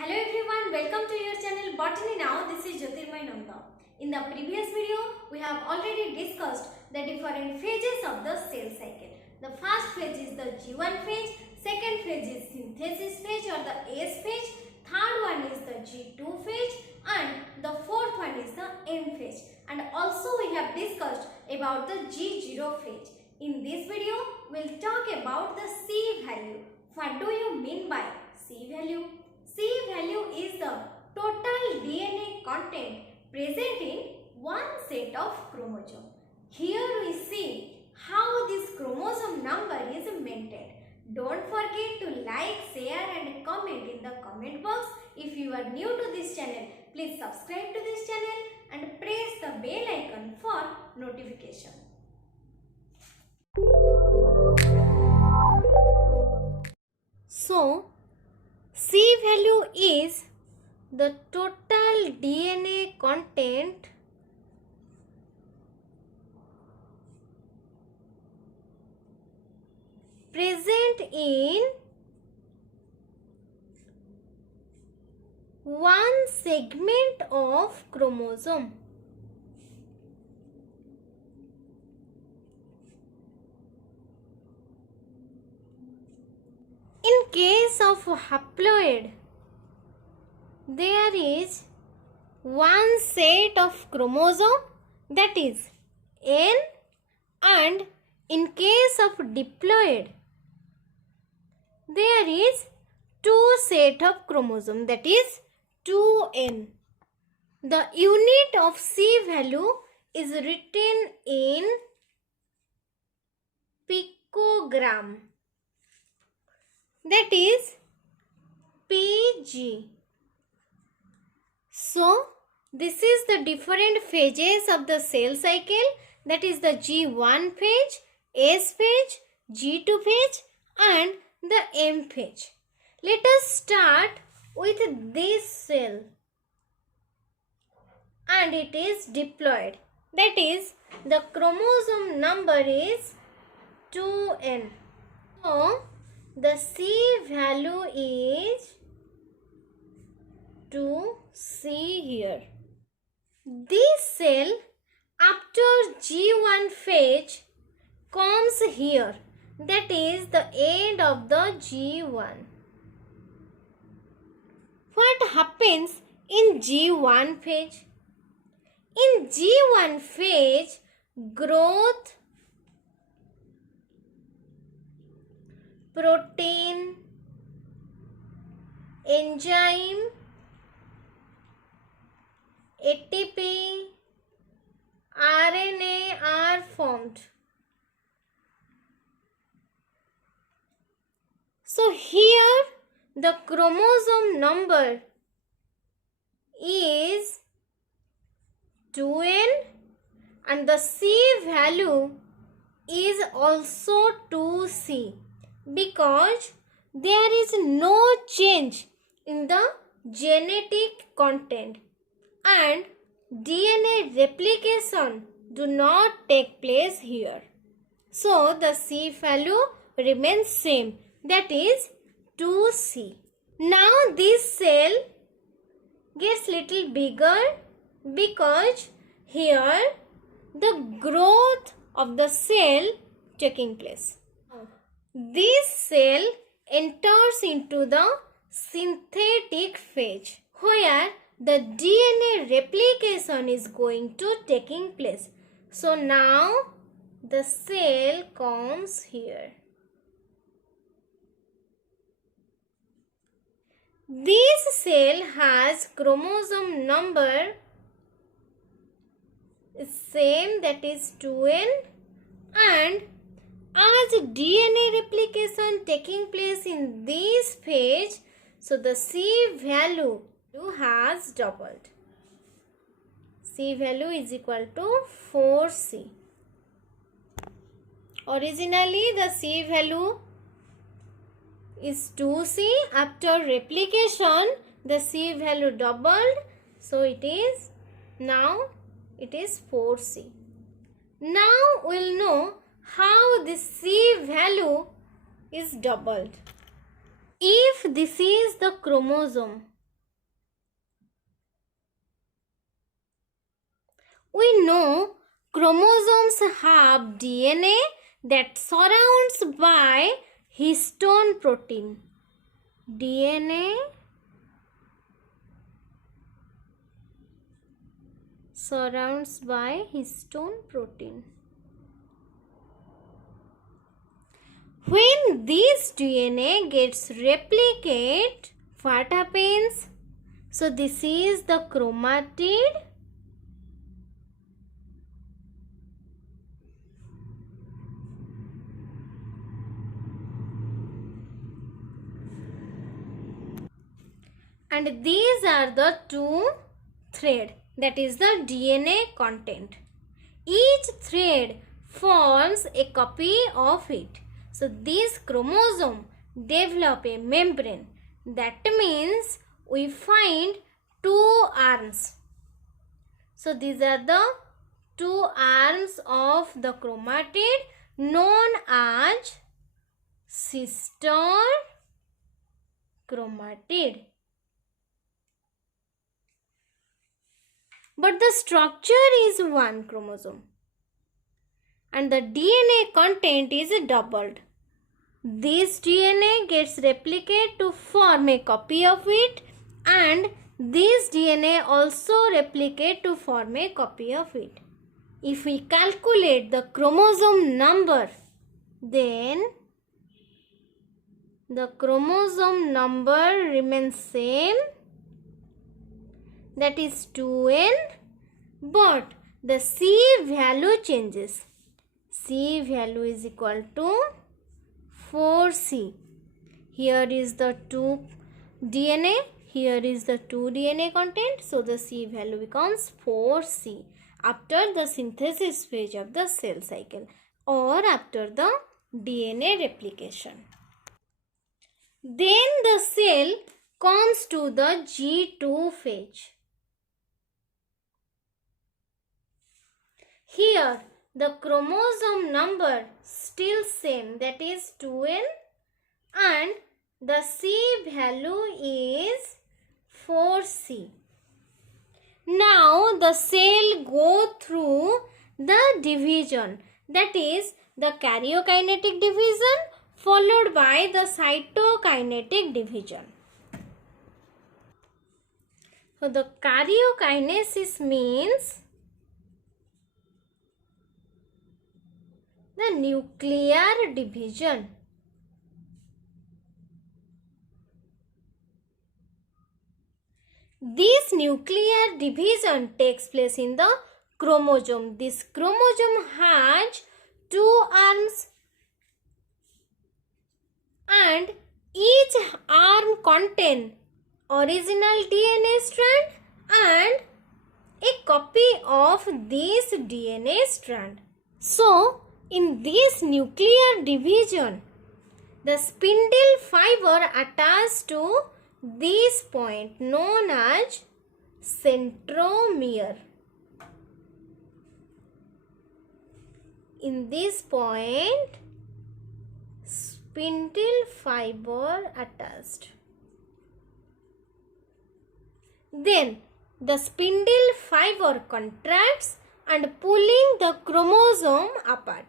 Hello everyone, welcome to your channel Botany Now. This is Jyotirmay Nanda. In the previous video, we have already discussed the different phases of the cell cycle. The first phase is the G1 phase, second phase is synthesis phase or the S phase, third one is the G2 phase and the fourth one is the M phase. And also we have discussed about the G0 phase. In this video, we will talk about the C value. What do you mean by C value? C value is the total DNA content present in one set of chromosome. Here we see how this chromosome number is maintained. Don't forget to like, share and comment in the comment box. If you are new to this channel, please subscribe to this channel and press the bell icon for notification. So, C value is the total DNA content present in one segment of chromosome. In case of haploid, there is one set of chromosome, that is N, and in case of diploid, there is two set of chromosome, that is 2N. The unit of C value is written in picogram, that is Pg. So, this is the different phases of the cell cycle, that is the G1 phase, S phase, G2 phase and the M phase. Let us start with this cell and it is diploid, that is the chromosome number is 2N. So, the C value is 2C here. This cell after G1 phase comes here, that is the end of the G1. What happens in G1 phase? In G1 phase, growth, protein, enzyme, ATP, RNA are formed. So here the chromosome number is 2N and the C value is also 2C because there is no change in the genetic content and DNA replication do not take place here. So the C value remains same, that is 2C. Now this cell gets little bigger because here the growth of the cell taking place. This cell enters into the synthetic phase where the DNA replication is going to taking place. So now the cell comes here. This cell has chromosome number same, that is 2N, and as DNA replication taking place in this phase, so the C value has doubled. C value is equal to 4C. Originally the C value is 2C. After replication the C value doubled. So it is 4C. Now we'll know how this C value is doubled. If this is the chromosome We know chromosomes have DNA that surrounds by histone protein. DNA surrounds by histone protein. When this DNA gets replicate, what happens? So this is the chromatid. And these are the two threads, that is the DNA content. Each thread forms a copy of it. So this chromosome develop a membrane. That means we find two arms. So these are the two arms of the chromatid known as sister chromatid. But the structure is one chromosome and the DNA content is doubled. This DNA gets replicated to form a copy of it, and this DNA also replicate to form a copy of it. If we calculate the chromosome number, then the chromosome number remains same, that is 2n, but the C value changes. C value is equal to 4C. Here is the 2 DNA, here is the 2 DNA content, so the C value becomes 4C after the synthesis phase of the cell cycle or after the DNA replication. Then the cell comes to the G2 phase. Here the chromosome number still same, that is 2n, and the C value is 4C. Now the cell go through the division, that is the karyokinetic division followed by the cytokinetic division. So the karyokinesis means the nuclear division. This nuclear division takes place in the chromosome. This chromosome has two arms and each arm contains original DNA strand and a copy of this DNA strand. So, in this nuclear division, the spindle fiber attached to this point known as centromere. In this point, spindle fiber attached. Then the spindle fiber contracts and pulling the chromosome apart.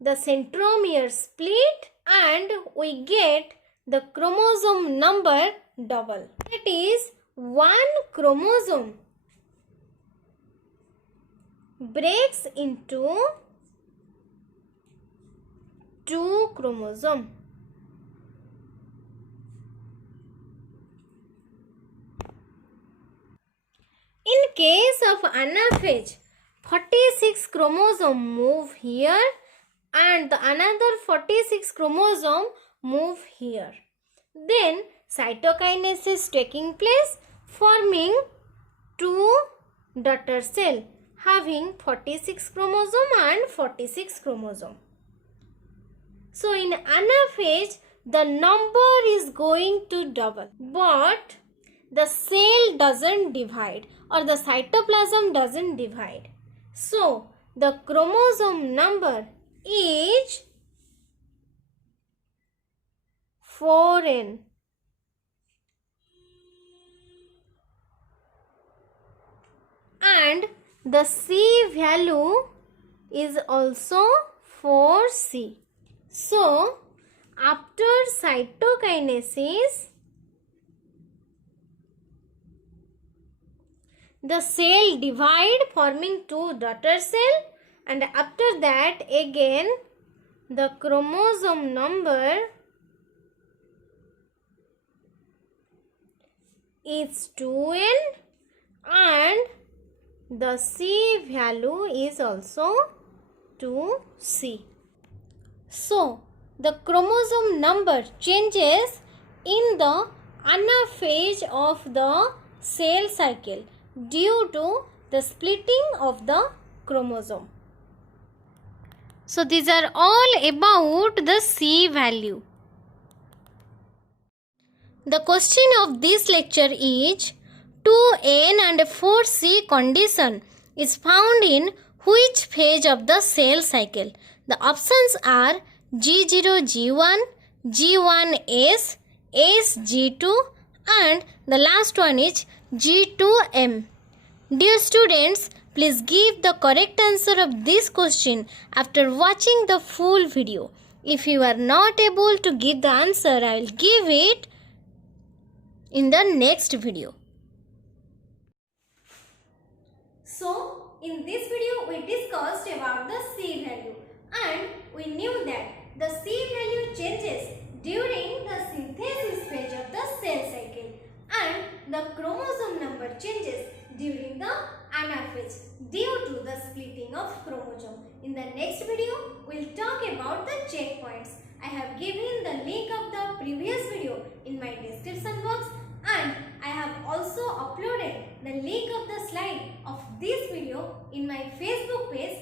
The centromere split and we get the chromosome number double. That is, one chromosome breaks into two chromosomes. In case of anaphase, 46 chromosome move here and the another 46 chromosome move here. Then cytokinesis taking place, forming two daughter cell having 46 chromosome and 46 chromosome. So in anaphase, the number is going to double, but the cell doesn't divide or the cytoplasm doesn't divide. So the chromosome number is 4n. And the C value is also 4C. So after cytokinesis, the cell divide forming two daughter cell, and after that again the chromosome number is 2n and the C value is also 2C. So the chromosome number changes in the anaphase of the cell cycle due to the splitting of the chromosome. So these are all about the C value. The question of this lecture is 2n and 4C condition is found in which phase of the cell cycle? The options are G0 G1, G1S, SG2 and the last one is G2M. Dear students, please give the correct answer of this question after watching the full video. If you are not able to give the answer, I will give it in the next video. So, in this video we discussed about the C value and we knew that the C value changes during the synthesis phase of the cell cycle and the chromosome number changes during the anaphase due to the splitting of chromosome. In the next video, we will talk about the checkpoints. I have given the link of the previous video in my description box and I have also uploaded the link of the slide of this video in my Facebook page